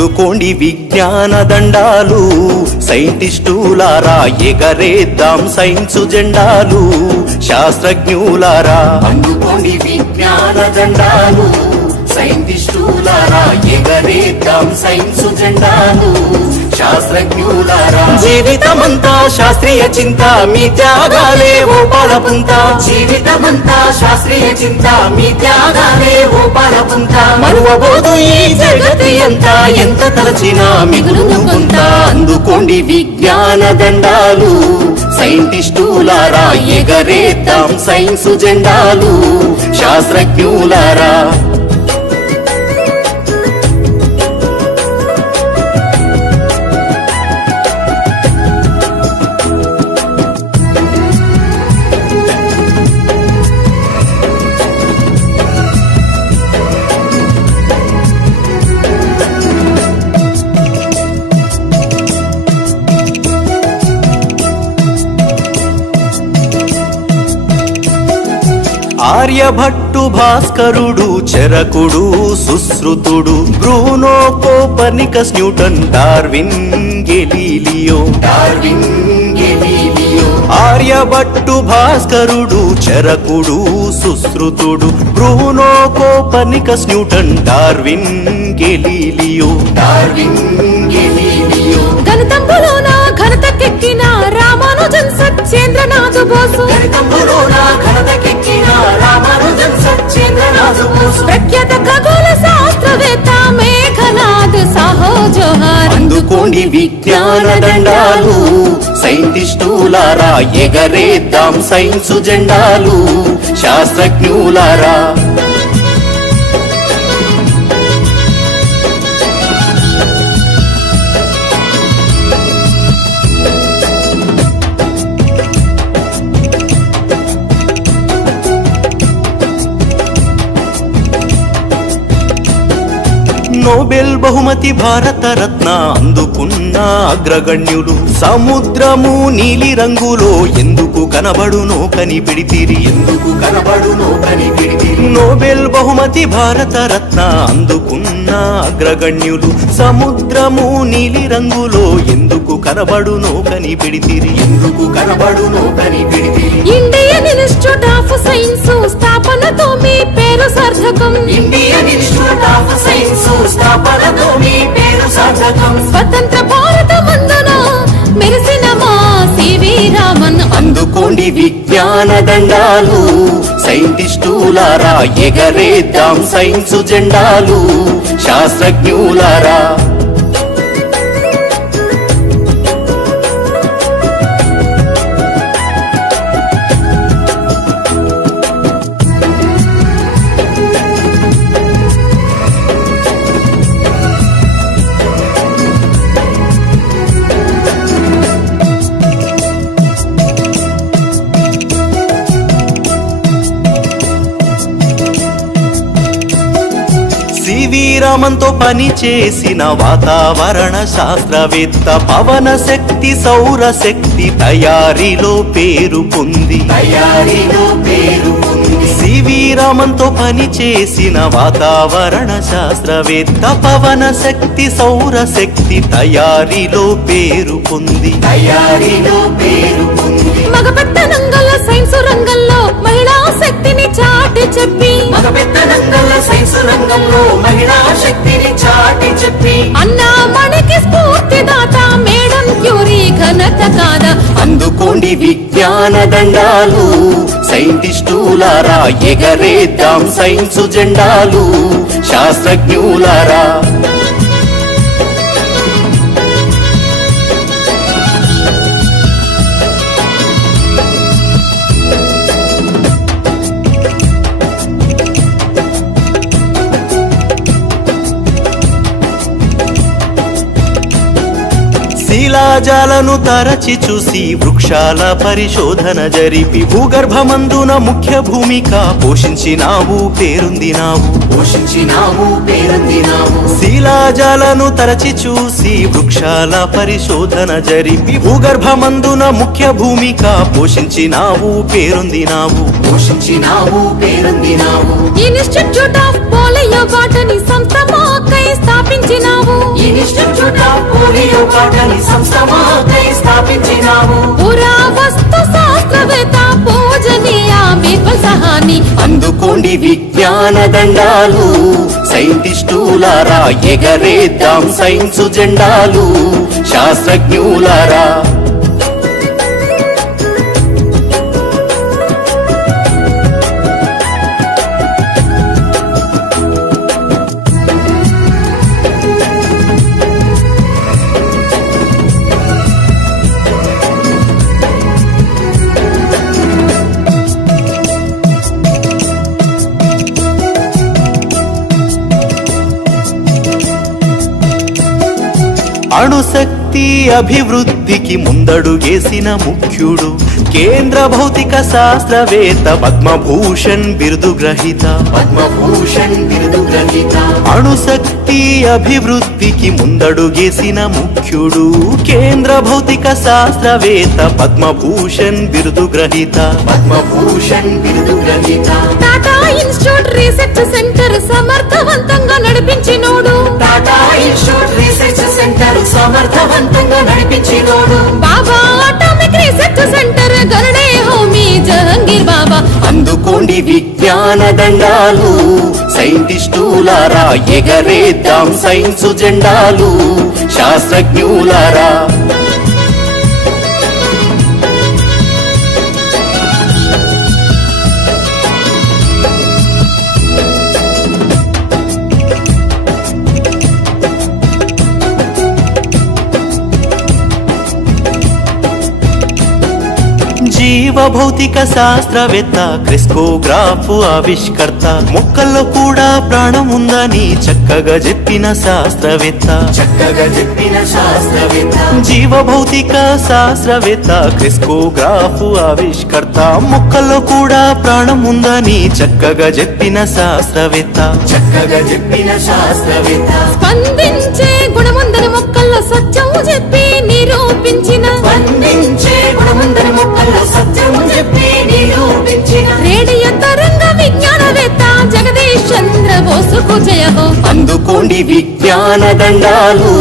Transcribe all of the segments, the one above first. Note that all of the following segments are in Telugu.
అందుకోండి విజ్ఞాన దండాలు, సైంటిస్టులారా ఎగరేద్దాం సైన్సు జెండాలు, శాస్త్రజ్ఞులారా అందుకోండి విజ్ఞాన దండాలు, సైంటిస్టులారా ఎగరేద్దాం సైన్సు జెండాలు, శాస్త్రజ్ఞులారా. జీవితమంతా శాస్త్రీయ చింత, మీ త్యాగాలే ఓ పాలపుంత, జీవితమంతా శాస్త్రీయ చింత, మీ త్యాగాలే ఓ పాలపుంత. మరువబోదు ఈ జగతి అంతా, ఎంత తలచినా మిగులును కొంత. అందుకోండి విజ్ఞాన దండాలు, సైంటిస్టులారా ఎగరేద్దాం సైన్సు జెండాలు, శాస్త్రజ్ఞులారా. ఆర్యభట్టు, భాస్కరుడు, చరకుడు, సుశ్రుతుడు, Bruno, Copernicus, Newton, Darwin, Galileo. Aryabhatta, భాస్కరుడు, చరకుడు, సుశ్రుతుడు, Bruno, Copernicus, Newton, Darwin, Galileo. గణితంబులోన ఘనతకెక్కిన రామానుజన్, సత్యేంద్రనాథ్ బోసు. ప్రఖ్యాత ఖగోళ శాస్త్రవేత్త మేఘనాథ్ సాహో జోహార్. అందుకోండి విజ్ఞాన దండాలు, సైంటిస్టులారా ఎగరేద్దాం సైన్సు జెండాలు, శాస్త్రజ్ఞులారా. నోబెల్ బహుమతి, భారత రత్న అందుకున్న అగ్రగణ్యులు, సముద్రము నీలి రంగులో ఎందుకు కనబడునో కనిపెడితిరి, ఎందుకు కనబడునో కనిపెడితిరి. నోబెల్ బహుమతి, భారత రత్న అందుకున్న అగ్రగణ్యులు, సముద్రము నీలి రంగులో ఎందుకు కనబడునో కనిపెడితిరి, ఎందుకు కనబడునో కనిపెడితిరి. ఇండియన్ ఇన్స్టిట్యూట్ ఆఫ్ సైన్స్ స్థాపనతో మీ పేరు సార్థకం, ఇండియన్ ఇన్స్టిట్యూట్ ఆఫ్ సైన్స్ స్థాపనతో మీ పేరు సార్థకం. స్వతంత్ర భారత మందున మెరిసిన మా సివి రామన్. అందుకోండి విజ్ఞాన దండాలు, సైంటిస్టులారా ఎగరేద్దాం సైన్సు జెండాలు, శాస్త్రజ్ఞులారా. సివి రామన్తో పని చేసిన వాతావరణ శాస్త్రవేత్త, పవన శక్తి, సౌర శక్తి తయారీలో పేరు పొంది, సివి రామన్తో పని చేసిన వాతావరణ శాస్త్రవేత్త, పవన శక్తి, సౌర శక్తి తయారీలో పేరు పొంది, మగపెత్తనంగల సైన్స్ రంగంలో మహిళా శక్తిని చాటి చెప్పి, అన్నామణికి స్ఫూర్తిదాత మేడం క్యూరీ ఘనత కాదా. అందుకోండి విజ్ఞాన దండాలు, సైంటిస్టులారా ఎగరేద్దాం సైన్సు జెండాలు, శాస్త్రజ్ఞులారా. శిలాజాలను తరచి చూసి వృక్షాల పరిశోధన జరిపి, భూగర్భమందున ముఖ్య భూమిక పోషించినావు పేరొందినావు, శిలాజాలను తరచి చూసి వృక్షాల పరిశోధన జరిపి, భూగర్భమందున ముఖ్య భూమిక పోషించినావు పేరొందినావు, ఇన్స్టిట్యూట్ ఆఫ్ పోలియో బాటనీ సంస్థ మాకై స్థాపించినావు. ఇన్స్టిట్యూట్ ఆఫ్ పోలియో కాటని సంస్థ మాకై స్థాపించినావు. పురావస్తు శాస్త్రవేత్త పూజనీయ బీర్బల్ సహాని. అందుకోండి విజ్ఞాన దండాలు సైంటిస్టులారా, ఎగరేద్దాం సైన్సు జెండాలు శాస్త్రజ్ఞులారా. అణుశక్తి అభివృద్ధికి ముందడుగేసిన ముఖ్యుడు, కేంద్ర భౌతిక శాస్త్రవేత్త, పద్మభూషణ్ బిరుదు గ్రహీత. పద్మభూషణ్ బిరుదు గ్రహీత. అణుశక్తి అభివృద్ధికి ముందడుగేసిన ముఖ్యుడు, కేంద్ర భౌతిక శాస్త్రవేత్త, పద్మభూషణ్ బిరుదు గ్రహీత. పద్మభూషణ్ బిరుదు గ్రహీత. టాటా ఇన్స్టిట్యూట్ రీసెర్చ్ సెంటర్ సమర్థవంతంగా నడిపించినోడు. టాటా ఇన్స్టిట్యూట్ రీసెర్చ్ సెంటర్ సమర్థవంతంగా నడిపించినోడు. బాబా అటామిక్ రీసెర్చ్ సెంటర్ గరుడే హోమీ జహంగీర్ బాబా. అందుకోండి విజ్ఞాన దండాలు సైంటిస్టులారా, ఎగరేద్దాం సైన్సు జెండాలు శాస్త్రజ్ఞులారా. జీవ భౌతిక శాస్త్రవేత్త, క్రిస్కోగ్రాఫ్ ఆవిష్కర్త, మొక్కల్లో కూడా ప్రాణం ఉందని చక్కగా చెప్పిన శాస్త్రవేత్త. చక్కగా చెప్పిన శాస్త్రవేత్త. జీవ భౌతిక శాస్త్రవేత్త, క్రిస్కోగ్రాఫ్ ఆవిష్కర్త, మొక్కల్లో కూడా ప్రాణం ఉందని చక్కగా చెప్పిన శాస్త్రవేత్త. చక్కగా చెప్పిన శాస్త్రవేత్త. స్పందించే గుణముందని మొక్కల్లో సత్యం చెప్పి నిరూపించిన. స్పందించే గుణముందని మొక్కల్లో సత్యం చెప్పి నిరూపించిన. రేడియో తరంగ విజ్ఞానవేత్త జగదీష్ చంద్ర బోసుకు జయ హో. అందుకోండి విజ్ఞాన దండాలు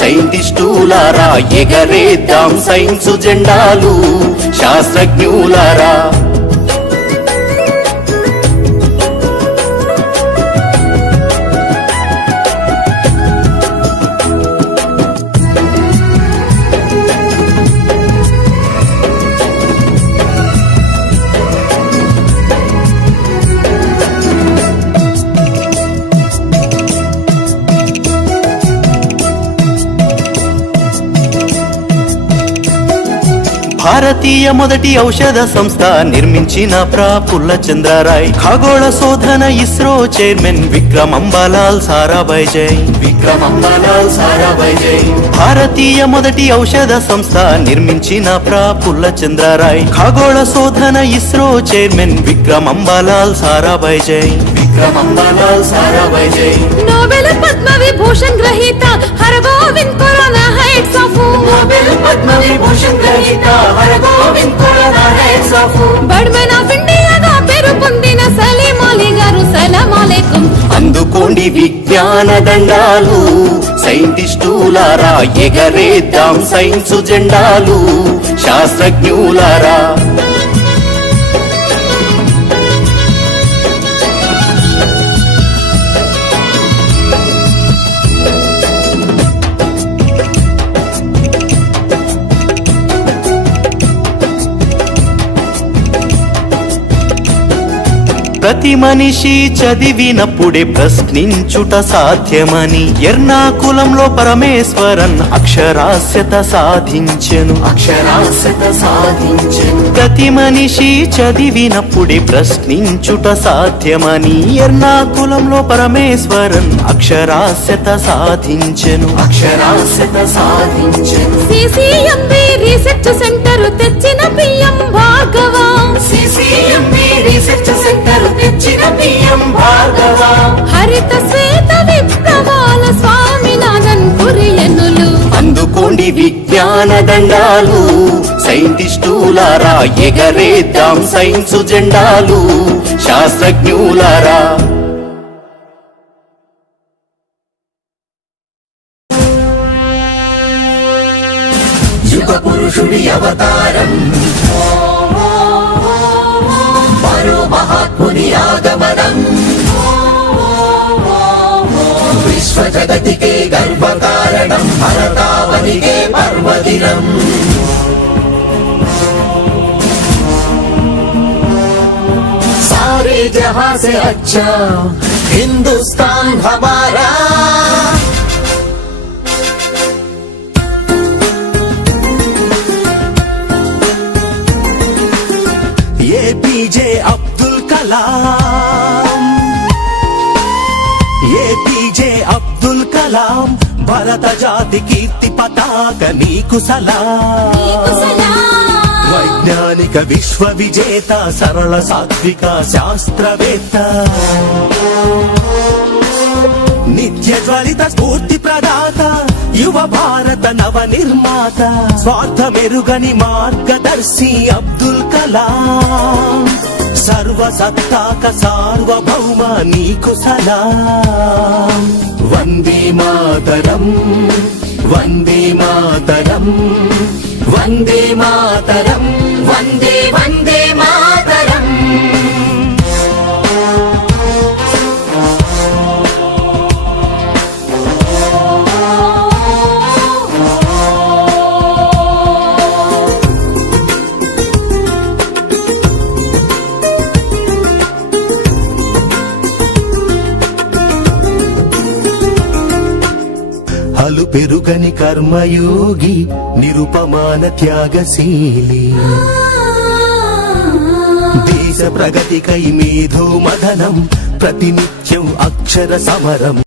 సైంటిస్టులారా, ఎగరేద్దాం సైన్సు జెండాలు శాస్త్రజ్ఞులారా. భారతీయ మొదటి ఔషధ సంస్థ నిర్మించిన ప్రఫుల్ల చంద్రరాయ్, ఖగోళ శోధన ఇస్రో చైర్మన్ విక్రమ్ అంబాలాల్ సారాభాయ్ జై. విక్రమ్ అంబాలాల్ సారాభాయ్ జై. భారతీయ మొదటి ఔషధ సంస్థ నిర్మించిన ప్రఫుల్ల చంద్రరాయ్, ఖగోళ శోధన ఇస్రో చైర్మన్ విక్రమ్ అంబాలాల్ సారాభాయ్ జై. విక్రమ్ అంబాలాల్ సారాభాయ్ జై. నోబెల్ పద్మ విభూషణ్ గ్రహీత Hargobind Khorana hats off. Nobel Padma Vibhushan గ్రహీత Hargobind Khorana hats off. Birdman of ఇండియాగా పేరు పొందిన సలీం అలీ గారు సలాం అలైకుం. అందుకోండి విజ్ఞాన దండాలు సైంటిస్టులారా, ఎగరేద్దాం సైన్సు జెండాలు శాస్త్రజ్ఞులారా. ప్రతి మనిషి చదివినప్పుడే ప్రశ్నించుట సాధ్యమని ఎర్నాకులంలో పరమేశ్వరన్ అక్షరాస్యత సాధించెను. అక్షరాస్యత సాధించెను. ప్రతి మనిషి చదివినప్పుడే ప్రశ్నించుట సాధ్యమని ఎర్నాకులంలో పరమేశ్వరన్ అక్షరాస్యత సాధించెను. అక్షరాస్యత సాధించెను. సిసిఎంబి రీసెర్చ్ సెంటర్ తెచ్చిన PM Bhargava. CCMB research centre తెచ్చిన పిఎం భార్గవ. హరిత శ్వేత విప్లవాల స్వామినాథన్ కురియనులు. అందుకోండి విజ్ఞాన దండాలు సైంటిస్టులారా, ఎగరేద్దాం సైన్సు జెండాలు శాస్త్రజ్ఞులారా. యుగ పురుషుడి అవతారం మరో మహాత్ముని ఆగమనం విశ్వ జగతికే గర్వకారణం భరతావనికే పర్వదినం सारे जहां से अच्छा हिंदुस्तान हमारा APJ अब्दुल कलाम APJ अब्दुल कलाम భరత జాతి కీర్తి పతాక నీకు సలాం వైజ్ఞానిక విశ్వ విజేత సరళ సాత్విక శాస్త్రవేత్త నిత్య జ్వలిత స్ఫూర్తి ప్రదాత యువ భారత నవ నిర్మాత స్వార్థమెరుగని మార్గదర్శి అబ్దుల్ కలాం సర్వసత్తాక సార్వభౌమ నీకు సలాం వందే మాతరం వందే మాతరం వందే మాతరం వందే వందే మాతరం హలు పెరుగని కర్మయోగి నిరుపమాన త్యాగశీలి దేశ ప్రగతికై మేధో మదనం ప్రతినిత్యం అక్షర సమరం